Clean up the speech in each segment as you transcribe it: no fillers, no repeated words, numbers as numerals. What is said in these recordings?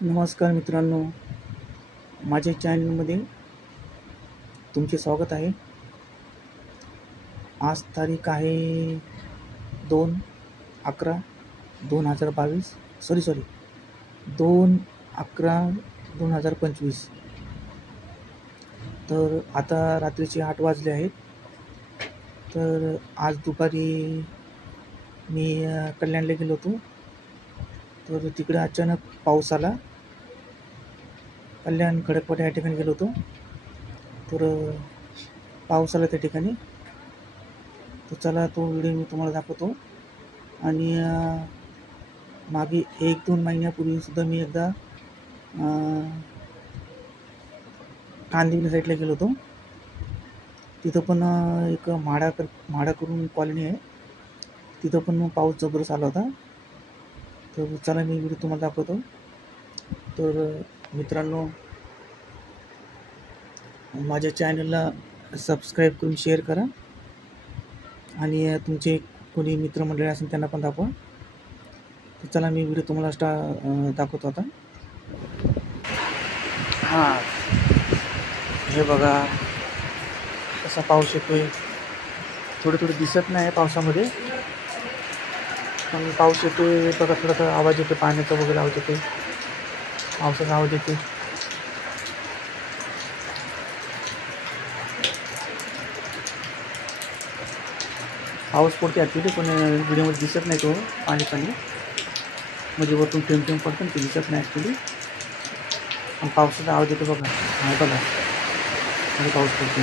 नमस्कार मित्रांनो, माझ्या चॅनलमध्ये तुमचे स्वागत आहे. आज तारीख आहे 2/11/2022 सॉरी 2/11/2025. तर आता रात्रीचे 8 वाजले आहेत. तर आज दुपारी मी कल्याणला गेलो होतो. तर तिकडे अचानक पाऊस आला. कल्याण खडकवाडा या ठिकाणी गेलो होतो. तर पाऊस आला त्या ठिकाणी. तर चला तो व्हिडिओ मी तुम्हाला दाखवतो. आणि मागे 1-2 महिन्यापूर्वीसुद्धा मी एकदा कांदिवली साईडला गेलो होतो. तिथं पण एक म्हाडा करून कॉलनी आहे. तिथं पण पाऊस जबरदस्त आला होता. तर चला मी व्हिडिओ तुम्हाला दाखवतो. तर मित्रांनो, माझ्या चॅनलला सबस्क्राईब करून शेअर करा आणि तुमचे कोणी मित्रमंडळी असेल त्यांना पण दाखवा. तर चला मी व्हिडिओ तुम्हाला दाखवतो आता. हां, हे बघा कसा पाऊस येतोय. थोडं दिसत नाही पावसामध्ये, पण पाऊस येतोय बघा. थोडा आवाज येतो, पाण्याचा वगैरे आवाज येतो, पावसाचा आवाज येतो. पाऊस पडते ॲक्च्युली, पण व्हिडिओमध्ये दिसत नाही तो पाणी म्हणजे वरतून थेंब पडतं ते दिसत नाही ॲक्च्युली. पण पावसाचा आवाज येतो बघा. हा बघा, म्हणजे पाऊस पडतो.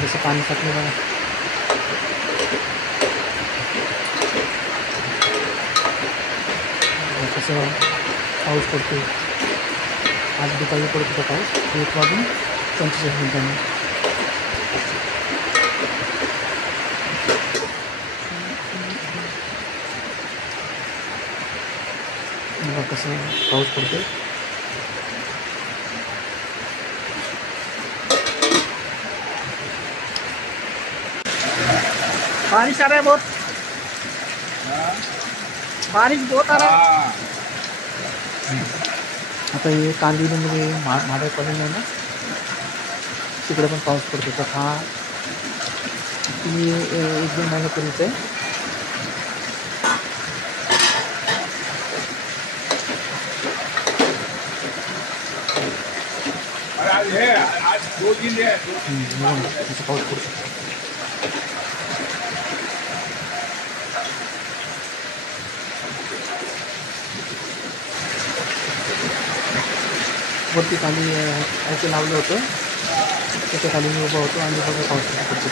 जसं पाणी साचलं बघा. कसं पाऊस पडतो. आज दुपारी पडत होता पाऊस 1:45. बघा कसं पाऊस पडतो. बारिश आ रहा है बहुत, बारिश बहुत आ रहा है. आता हे कांदिवलीमध्ये म्हाडा कॉलनी आहे ना, तिकडे पण पाऊस पडतो. तर हा ती 1-2 महिन्यापूर्वीच आहे. कसं पाऊस पडतो. वरती खाली ऐकून लावलं होतं, त्याच्या खाली मी उभा होतो आणि बघा पाऊस पडतो.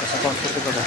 कसा पाऊस पडतो बघा.